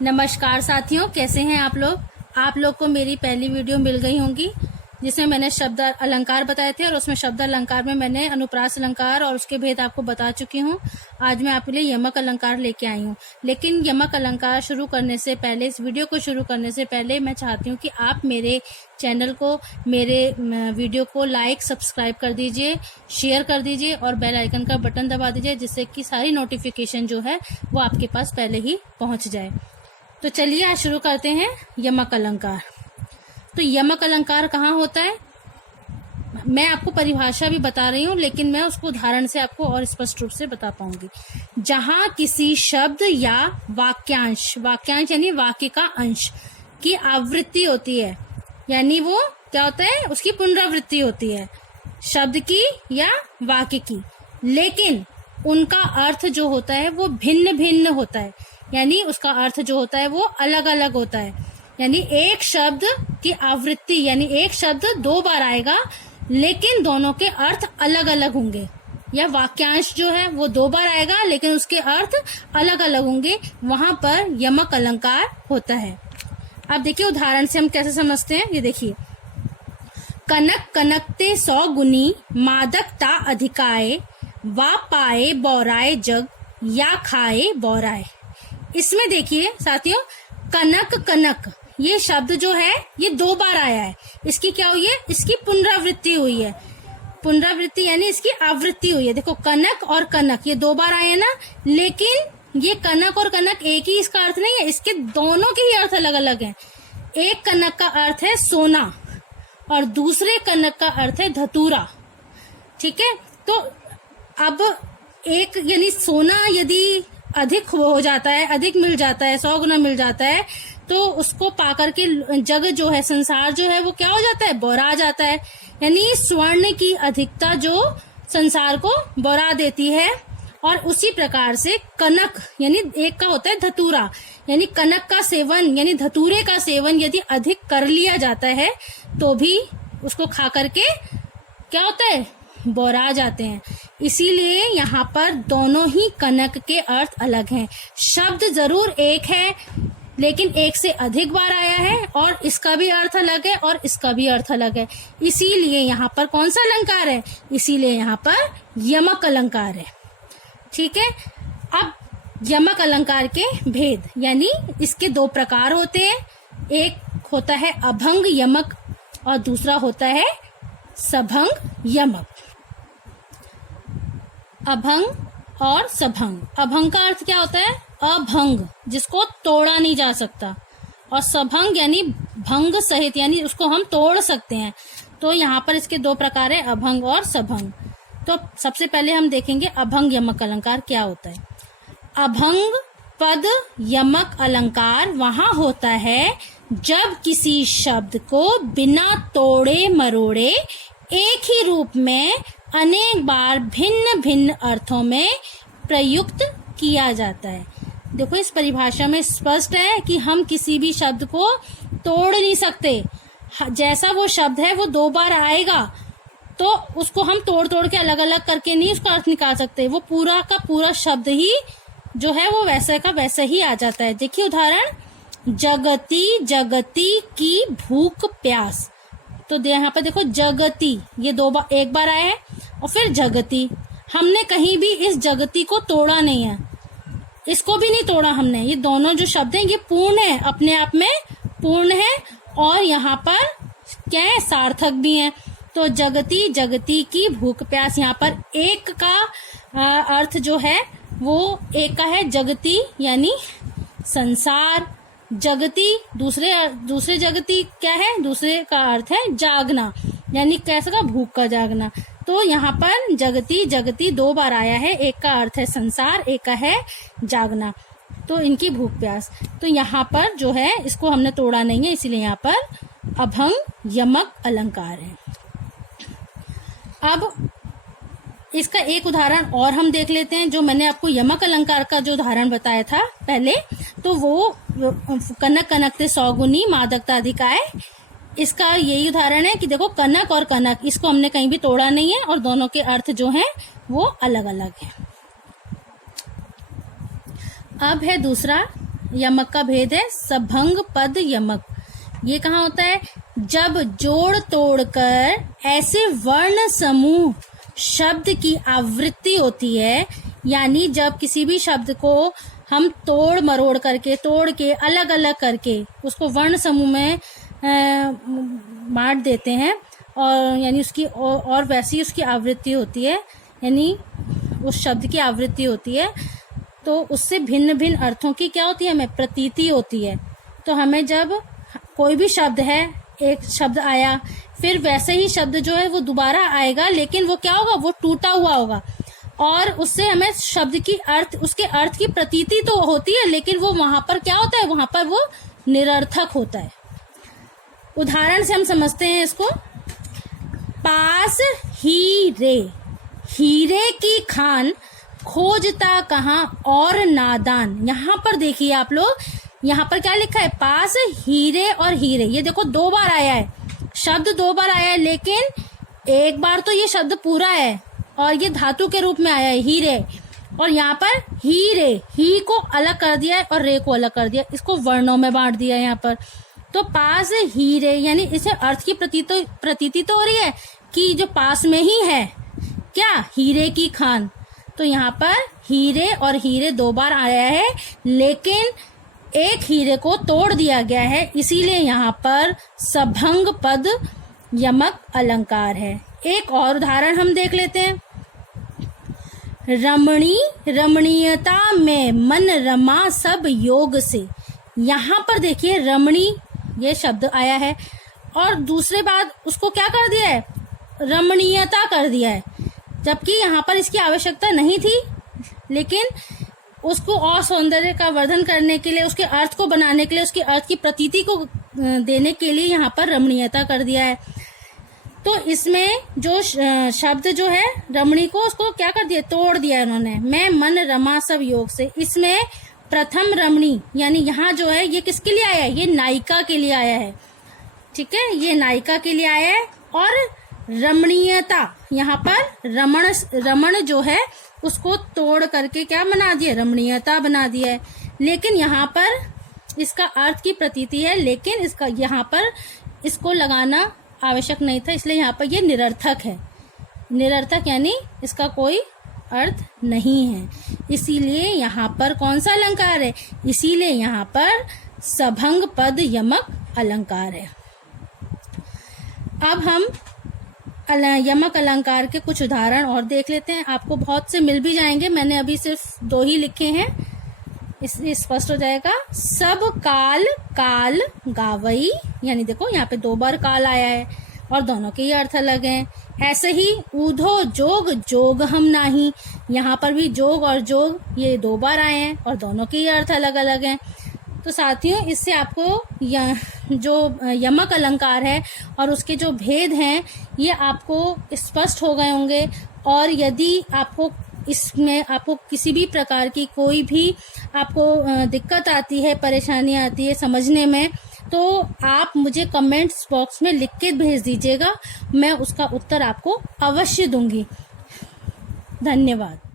नमस्कार साथियों, कैसे हैं आप लोग। आप लोग को मेरी पहली वीडियो मिल गई होंगी जिसमें मैंने शब्द अलंकार बताए थे और उसमें शब्द अलंकार में मैंने अनुप्रास अलंकार और उसके भेद आपको बता चुकी हूँ। आज मैं आपके लिए यमक अलंकार लेके आई हूँ। लेकिन यमक अलंकार शुरू करने से पहले, इस वीडियो को शुरू करने से पहले मैं चाहती हूँ कि आप मेरे चैनल को, मेरे वीडियो को लाइक, सब्सक्राइब कर दीजिए, शेयर कर दीजिए और बेल आइकन का बटन दबा दीजिए, जिससे कि सारी नोटिफिकेशन जो है वो आपके पास पहले ही पहुँच जाए। तो चलिए आज शुरू करते हैं यमक अलंकार। तो यमक अलंकार कहाँ होता है, मैं आपको परिभाषा भी बता रही हूँ, लेकिन मैं उसको उदाहरण से आपको और स्पष्ट रूप से बता पाऊंगी। जहां किसी शब्द या वाक्यांश, वाक्यांश यानी वाक्य का अंश की आवृत्ति होती है, यानी वो क्या होता है, उसकी पुनरावृत्ति होती है शब्द की या वाक्य की, लेकिन उनका अर्थ जो होता है वो भिन्न भिन्न होता है, यानी उसका अर्थ जो होता है वो अलग अलग होता है। यानी एक शब्द की आवृत्ति, यानी एक शब्द दो बार आएगा लेकिन दोनों के अर्थ अलग अलग होंगे, या वाक्यांश जो है वो दो बार आएगा लेकिन उसके अर्थ अलग अलग होंगे, वहां पर यमक अलंकार होता है। अब देखिए उदाहरण से हम कैसे समझते हैं, ये देखिए। कनक कनकते 100 गुनी, मादकता अधिकाए, वा पाए बौराए जग, या खाए बौराए। इसमें देखिए साथियों, कनक कनक ये शब्द जो है ये दो बार आया है। इसकी क्या हुई है, इसकी पुनरावृत्ति हुई है। पुनरावृत्ति यानी इसकी आवृत्ति हुई है। देखो कनक और कनक ये दो बार आए ना, लेकिन ये कनक और कनक एक ही इसका अर्थ नहीं है, इसके दोनों के ही अर्थ अलग अलग हैं। एक कनक का अर्थ है सोना और दूसरे कनक का अर्थ है धतूरा। ठीक है, तो अब एक यानी सोना यदि अधिक हो जाता है, अधिक मिल जाता है, 100 गुना मिल जाता है, तो उसको पाकर के जग जो है, संसार जो है वो क्या हो जाता है, बौरा जाता है। यानी स्वर्ण की अधिकता जो संसार को बौरा देती है। और उसी प्रकार से कनक यानी एक का होता है धतूरा, यानी कनक का सेवन यानी धतूरे का सेवन यदि अधिक कर लिया जाता है तो भी उसको खा करके क्या होता है, बौरा जाते हैं। इसीलिए यहाँ पर दोनों ही कनक के अर्थ अलग हैं। शब्द जरूर एक है लेकिन एक से अधिक बार आया है और इसका भी अर्थ अलग है और इसका भी अर्थ अलग है। इसीलिए यहाँ पर कौन सा अलंकार है, इसीलिए यहाँ पर यमक अलंकार है। ठीक है, अब यमक अलंकार के भेद, यानी इसके दो प्रकार होते हैं। एक होता है अभंग यमक और दूसरा होता है सभंग यमक। अभंग और सभंग। अभंग का अर्थ क्या होता है, अभंग जिसको तोड़ा नहीं जा सकता, और सभंग यानी भंग सहित, यानी उसको हम तोड़ सकते हैं। तो यहाँ पर इसके दो प्रकार है, अभंग और सभंग। तो सबसे पहले हम देखेंगे अभंग यमक अलंकार क्या होता है। अभंग पद यमक अलंकार वहां होता है जब किसी शब्द को बिना तोड़े मरोड़े एक ही रूप में अनेक बार भिन्न भिन्न अर्थों में प्रयुक्त किया जाता है। देखो इस परिभाषा में स्पष्ट है कि हम किसी भी शब्द को तोड़ नहीं सकते। जैसा वो शब्द है वो दो बार आएगा तो उसको हम तोड़ तोड़ के अलग अलग करके नहीं उसका अर्थ निकाल सकते। वो पूरा का पूरा शब्द ही जो है वो वैसे का वैसे ही आ जाता है। देखिए उदाहरण, जगती जगती की भूख प्यास। तो यहाँ पर देखो जगती ये एक बार आया है और फिर जगती। हमने कहीं भी इस जगती को तोड़ा नहीं है, इसको भी नहीं तोड़ा हमने। ये दोनों जो शब्द हैं ये पूर्ण है, अपने आप में पूर्ण है और यहाँ पर क्या है, सार्थक भी है। तो जगती जगती की भूख प्यास, यहाँ पर एक का अर्थ जो है वो एक का है जगती यानी संसार, जगती दूसरे जगती क्या है, दूसरे का अर्थ है जागना, यानी कैसा का, भूख का जागना। तो यहाँ पर जगती जगती दो बार आया है, एक का अर्थ है संसार, एक का है जागना। तो इनकी भूख प्यास, तो यहाँ पर जो है इसको हमने तोड़ा नहीं है, इसीलिए यहाँ पर अभंग यमक अलंकार है। अब इसका एक उदाहरण और हम देख लेते हैं, जो मैंने आपको यमक अलंकार का जो उदाहरण बताया था पहले, तो वो कनक कनकते 100 गुनी, मादकता अधिकाए। इसका यही उदाहरण है कि देखो कनक और कनक, इसको हमने कहीं भी तोड़ा नहीं है और दोनों के अर्थ जो हैं वो अलग अलग हैं। अब है दूसरा यमक का भेद है सभंग पद यमक। ये कहाँ होता है? जब जोड़ तोड़कर ऐसे वर्ण समूह शब्द की आवृत्ति होती है, यानी जब किसी भी शब्द को हम तोड़ मरोड़ करके, तोड़ के, अलग अलग करके उसको वर्ण समूह में बांट देते हैं, और यानी उसकी और वैसी उसकी आवृत्ति होती है, यानी उस शब्द की आवृत्ति होती है, तो उससे भिन्न भिन्न अर्थों की क्या होती है? हमें प्रतीति होती है। तो हमें जब कोई भी शब्द है, एक शब्द आया, फिर वैसे ही शब्द जो है वो दोबारा आएगा, लेकिन वो क्या होगा? वो टूटा हुआ होगा, और उससे हमें शब्द की अर्थ, उसके अर्थ की प्रतीति तो होती है, लेकिन वो वहां पर क्या होता है? वहां पर वो निरर्थक होता है। उदाहरण से हम समझते हैं इसको। पास हीरे, हीरे की खान खोजता कहाँ और नादान। यहाँ पर देखिए आप लोग, यहाँ पर क्या लिखा है? पास हीरे और हीरे। ये देखो 2 बार आया है, शब्द 2 बार आया है, लेकिन एक बार तो ये शब्द पूरा है और ये धातु के रूप में आया है हीरे, और यहाँ पर हीरे, ही को अलग कर दिया है और रे को अलग कर दिया, इसको वर्णों में बांट दिया है यहाँ पर। तो पास हीरे, यानी इसे अर्थ की प्रतीति तो हो रही है कि जो पास में ही है, क्या? हीरे की खान। तो यहाँ पर हीरे और हीरे 2 बार आया है, लेकिन एक हीरे को तोड़ दिया गया है, इसीलिए यहाँ पर सभंग पद यमक अलंकार है। एक और उदाहरण हम देख लेते हैं। रमणी, रमणीयता में मन रमा सब योग से। यहाँ पर देखिए रमणी ये शब्द आया है, और दूसरे बाद उसको क्या कर दिया है? रमणीयता कर दिया है, जबकि यहाँ पर इसकी आवश्यकता नहीं थी, लेकिन उसको और सौंदर्य का वर्धन करने के लिए, उसके अर्थ को बनाने के लिए, उसके अर्थ की प्रतीति को देने के लिए यहाँ पर रमणीयता कर दिया है। तो इसमें जो शब्द जो है रमणी को, उसको क्या कर दिया? तोड़ दिया इन्होंने। मैं मन रमा सब योग से। इसमें प्रथम रमणी, यानी यहाँ जो है ये किसके लिए आया है? ये नायिका के लिए आया है, ठीक है, ये नायिका के लिए आया है। और रमणीयता, यहाँ पर रमण जो है उसको तोड़ करके क्या बना दिया? रमणीयता बना दिया है। लेकिन यहाँ पर इसका अर्थ की प्रतीति है, लेकिन इसका यहाँ पर इसको लगाना आवश्यक नहीं था, इसलिए यहाँ पर ये निरर्थक है। निरर्थक यानी इसका कोई अर्थ नहीं है, इसीलिए यहाँ पर कौन सा अलंकार है? इसीलिए यहाँ पर सभंग पद यमक अलंकार है। अब हम यमक अलंकार के कुछ उदाहरण और देख लेते हैं। आपको बहुत से मिल भी जाएंगे, मैंने अभी सिर्फ 2 ही लिखे हैं, इसलिए स्पष्ट हो जाएगा। सब काल काल गावई, यानी देखो यहाँ पे 2 बार काल आया है और दोनों के ही अर्थ अलग हैं। ऐसे ही ऊधो जोग जोग हम नाही, यहाँ पर भी जोग और जोग ये 2 बार आए हैं और दोनों के ही अर्थ अलग अलग हैं। तो साथियों, इससे आपको जो यमक अलंकार है और उसके जो भेद हैं ये आपको स्पष्ट हो गए होंगे। और यदि आपको इसमें आपको किसी भी प्रकार की कोई भी आपको दिक्कत आती है, परेशानी आती है समझने में, तो आप मुझे कमेंट्स बॉक्स में लिख के भेज दीजिएगा, मैं उसका उत्तर आपको अवश्य दूंगी। धन्यवाद।